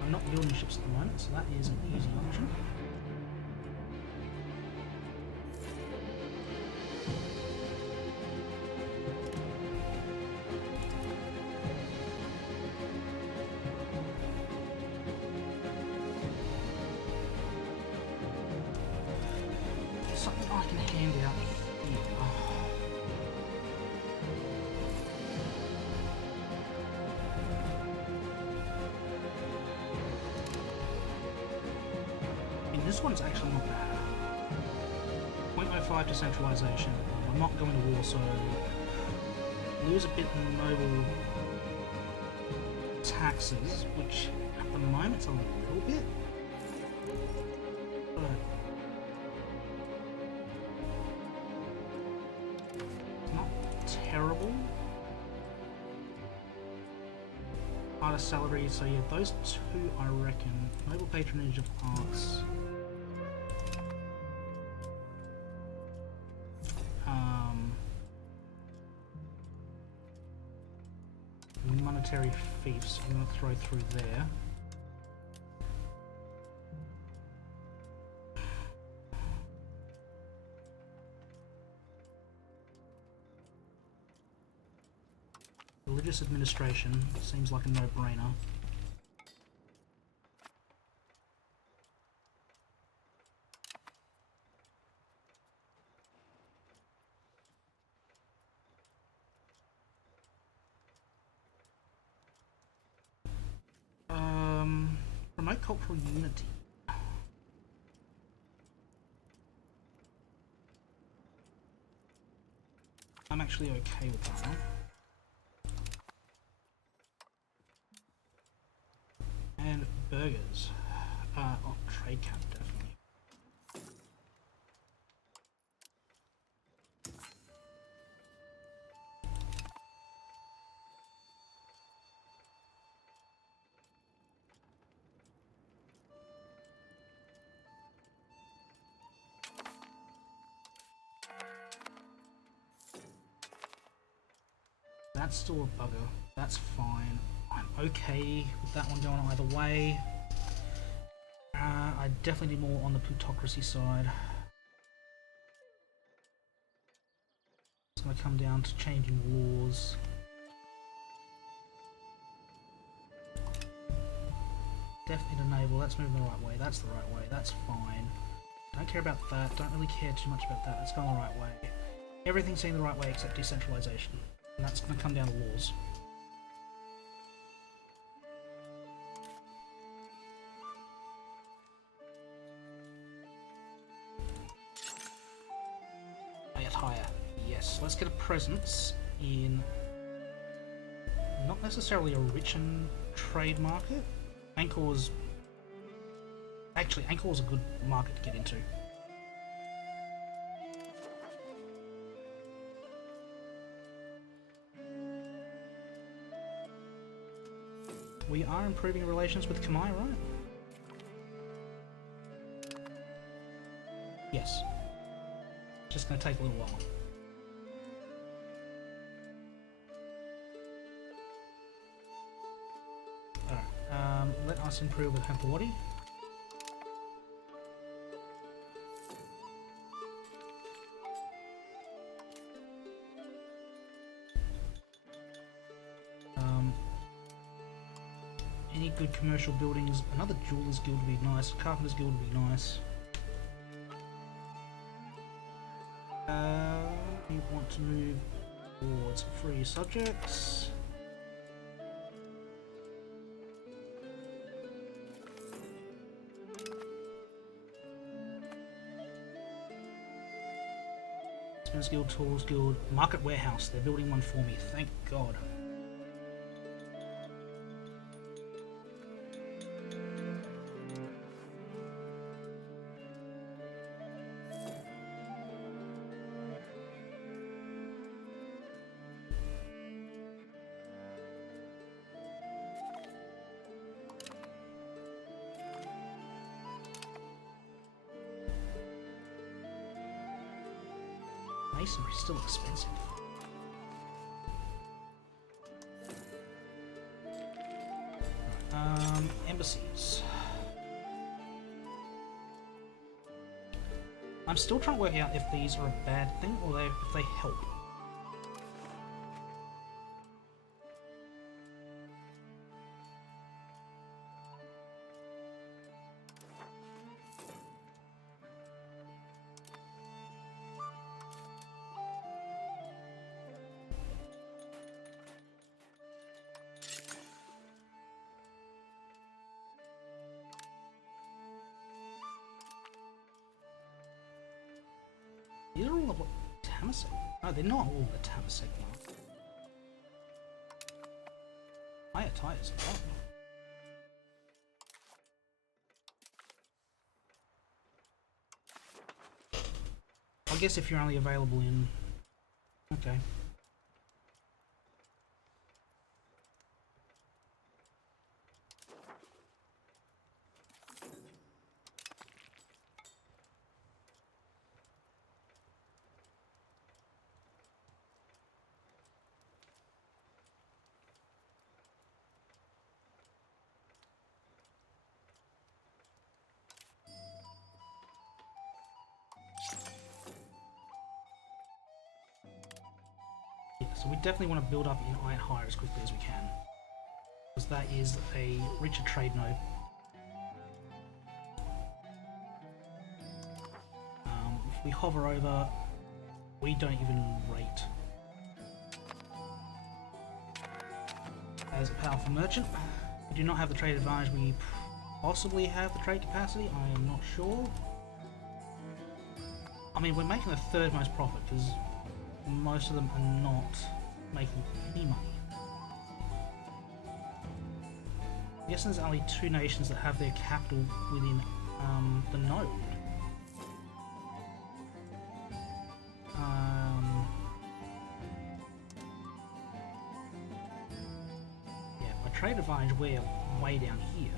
I'm not building ships at the moment, so that is an easy option. Something I can hand out here. This one's actually not bad. 0.05 decentralization. I'm not going to war, so lose a bit in noble taxes, which at the moment it's a little bit, but it's not terrible. Harder salary, so yeah, those two I reckon. Noble patronage of arts. Monetary fiefs, I'm going to throw through there. Religious administration seems like a no-brainer. Promote cultural unity. I'm actually okay with that one. And burgers. Oh, trade cap, definitely. That's still a bugger. That's fine. I'm okay with that one going either way. I definitely need more on the plutocracy side. It's going to come down to changing laws. Definitely enable. That's moving the right way. That's the right way. That's fine. Don't care about that. Don't really care too much about that. It's going the right way. Everything's seeing the right way except decentralization. And that's going to come down to laws. Higher. Yes, let's get a presence in not necessarily a rich and trade market. Angkor's actually Angkor's a good market to get into. We are improving relations with Khmer, right? Yes. Just gonna take a little while. Alright, let us improve with Hathawadi. Any good commercial buildings? Another Jewelers Guild would be nice. Carpenters Guild would be nice. You want to move towards free subjects. Smiths Guild, Tools Guild, Market Warehouse. They're building one for me. Thank God. Masonry's still expensive. Embassies. I'm still trying to work out if these are a bad thing or if they help. These are all of what Tamasek. No, they're not all the Tamasek now. Higher tires a lot. I guess if you're only available in... Okay. So we definitely want to build up in Iron Hire as quickly as we can, because that is a richer trade node. If we hover over, we don't even rate as a powerful merchant. We do not have the trade advantage. We possibly have the trade capacity, I am not sure. I mean, we're making the third most profit because most of them are not making any money. I guess there's only two nations that have their capital within the node. Yeah, by trade advantage we're way down here.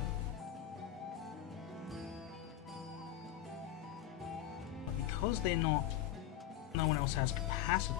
But because they're not, no one else has capacity.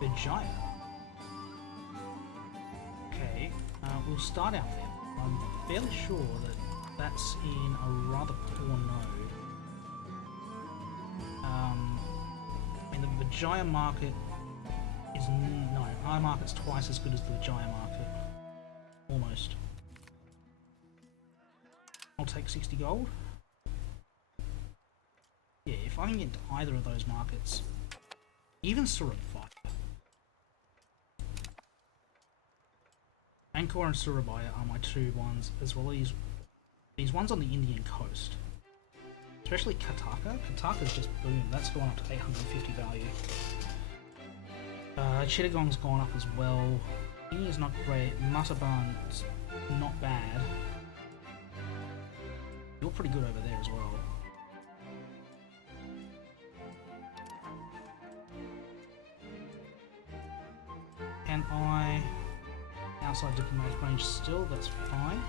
Vijaya. Okay, we'll start out there. I'm fairly sure that that's in a rather poor node. I mean, the Vijaya market is no, our market's twice as good as the Vijaya market, almost. I'll take 60 gold. Yeah, if I can get into either of those markets, Even Surabaya. Angkor and Surabaya are my two ones, as well as these ones on the Indian coast. Especially Kataka. Kataka's just boom, that's gone up to 850 value. Chittagong's gone up as well. India's not great. Mataban's not bad. You're pretty good over there as well. Can I... outside diplomatic range still, that's fine.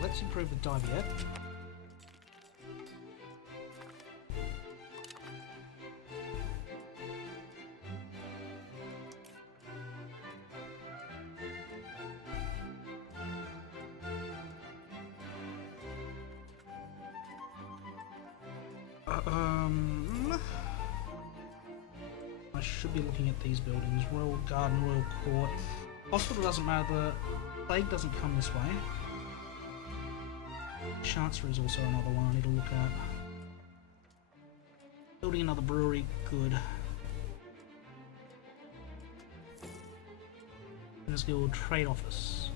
Let's improve the Diviet. I should be looking at these buildings. Royal Garden, Royal Court. Hospital doesn't matter, the plague doesn't come this way. Chancery is also another one I need to look at. Building another brewery, good. Business Guild Trade Office.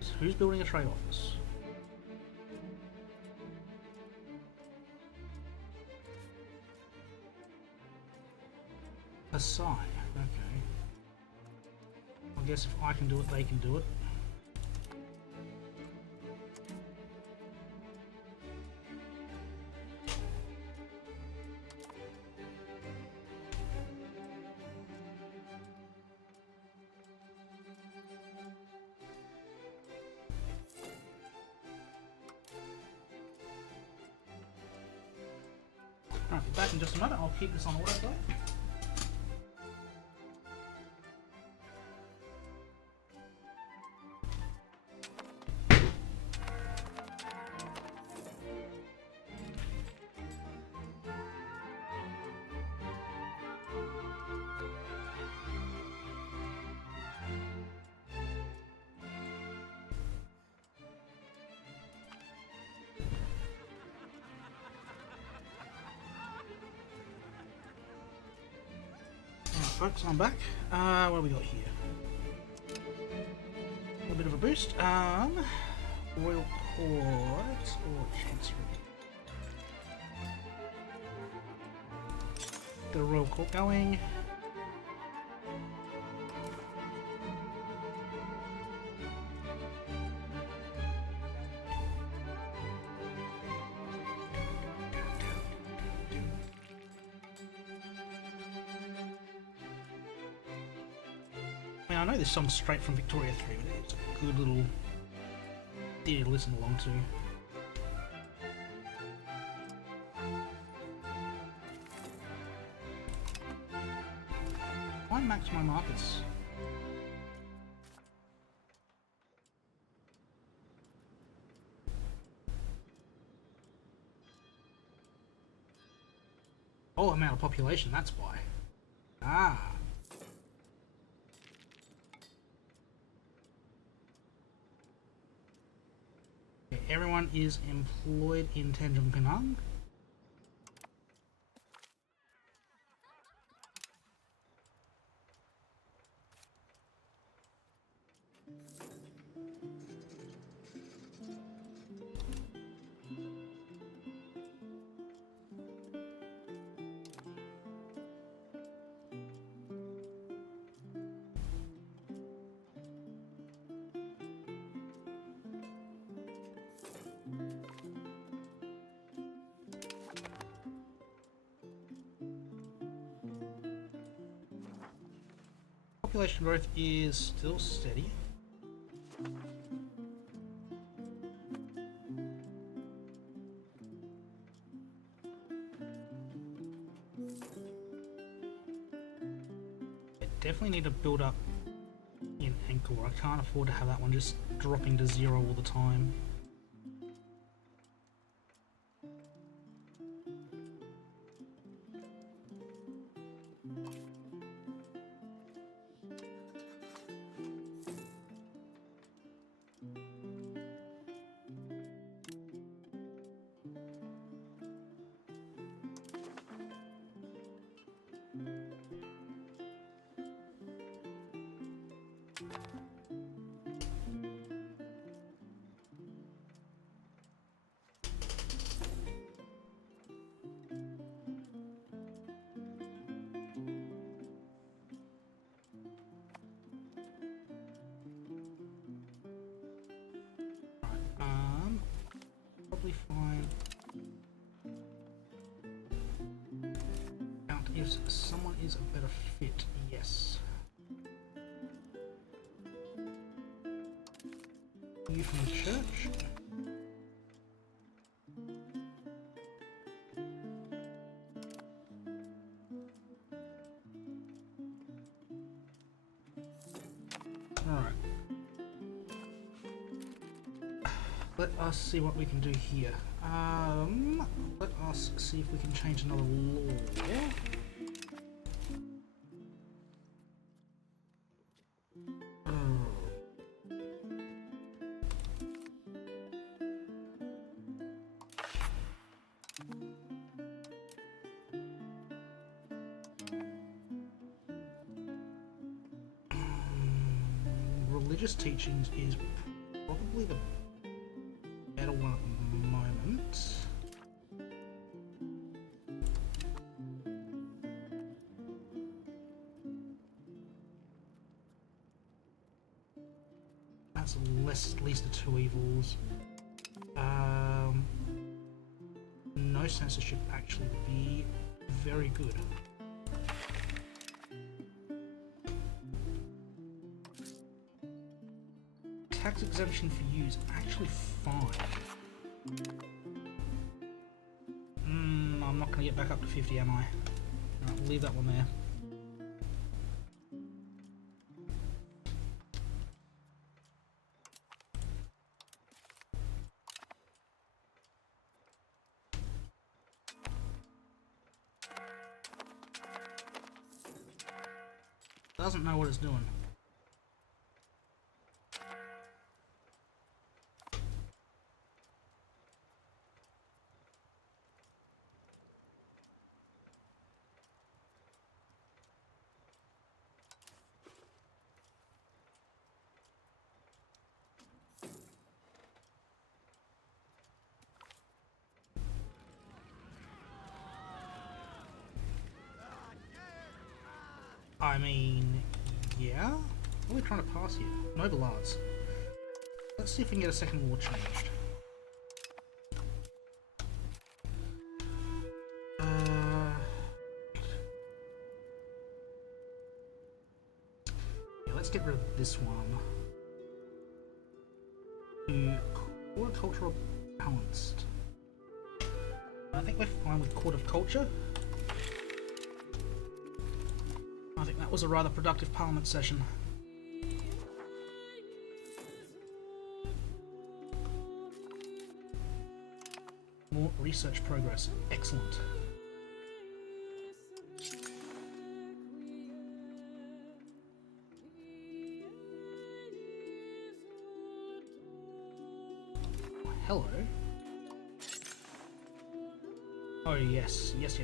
So who's building a trade office? Asai, okay. I guess if I can do it, they can do it. Alright, be back in just a moment. I'll keep this on auto though. Folks, I'm back. What do we got here? A little bit of a boost. Royal Court or Chancery? The Royal Court going. I know this song's straight from Victoria 3, but it's a good little deal to listen along to. Why max my markets? Oh, I'm out of population, that's why. Ah. Everyone is employed in Tanjung Pinang. Population growth is still steady. I definitely need to build up in Angkor. I can't afford to have that one just dropping to 0 all the time. perfectly fine. Count if someone is a better fit, yes. You from the church? Alright. Let us see what we can do here. Let us see if we can change another law. Religious teachings is probably the better one at the moment. That's at least the two evils. No censorship actually would be very good. Tax exemption for you is actually fine. I'm not going to get back up to 50, am I? I'll leave that one there. Doesn't know what it's doing. I mean, yeah? What are we trying to pass here? Noble arts. Let's see if we can get a second war changed. Yeah, let's get rid of this one. To horticultural balanced. I think we're fine with Court of Culture. I think that was a rather productive Parliament session. More research progress. Excellent. Hello. Oh yes, yes.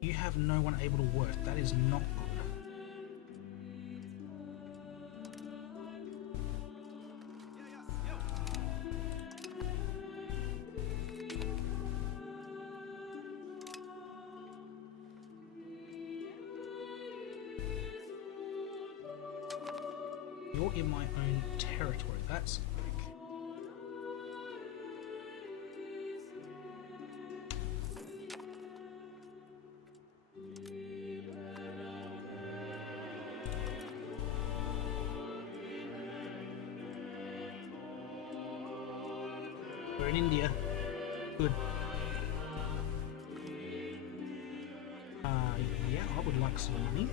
You have no one able to work. That is not good. You're in my own territory. That's quick. We're in India. Good. Yeah, I would like some money.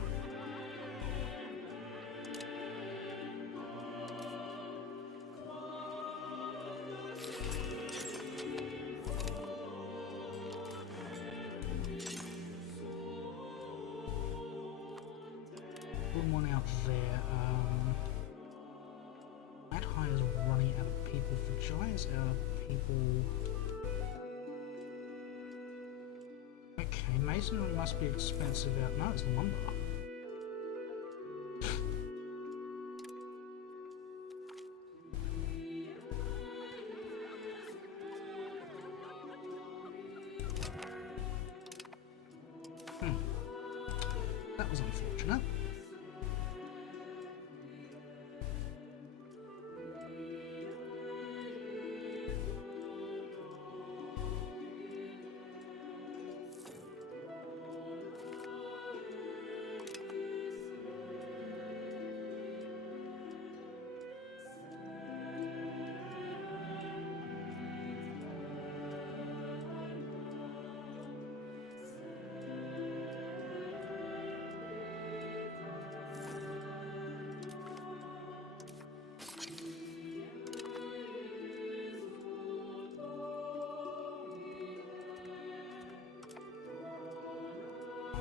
One out there. Adhai is running out of people. Fajai is out of people. Okay, masonry must be expensive out. No, it's lumber. That was unfortunate.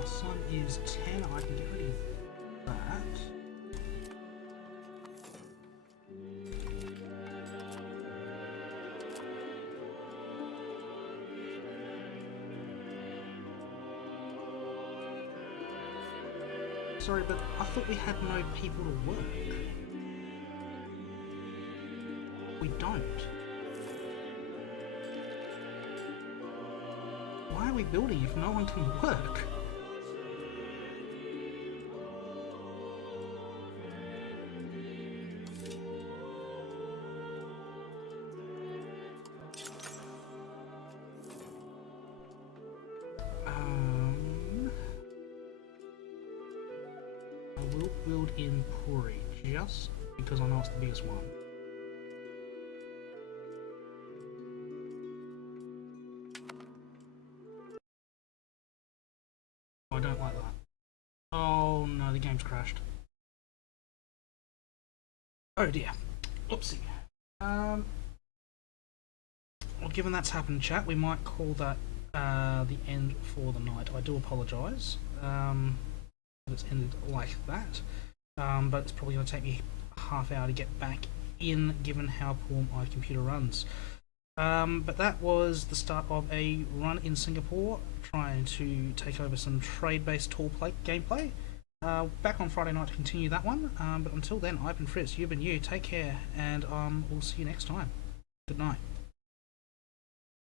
our sun is 10. I can get rid of that. Sorry, but I thought we had no people to work. We don't. Why are we building if no one can work? I will build in Puri just because I know it's the biggest one. I don't like that. Oh no, the game's crashed. Oh dear. Oopsie. Well, given that's happened, chat, we might call that the end for the night. I do apologise that it's ended like that, but it's probably going to take me a half hour to get back in, given how poor my computer runs. But that was the start of a run in Singapore, trying to take over some trade-based tool gameplay. Back on Friday night to continue that one, but until then, I've been Fritz, you've been you, take care, and we'll see you next time. Good night.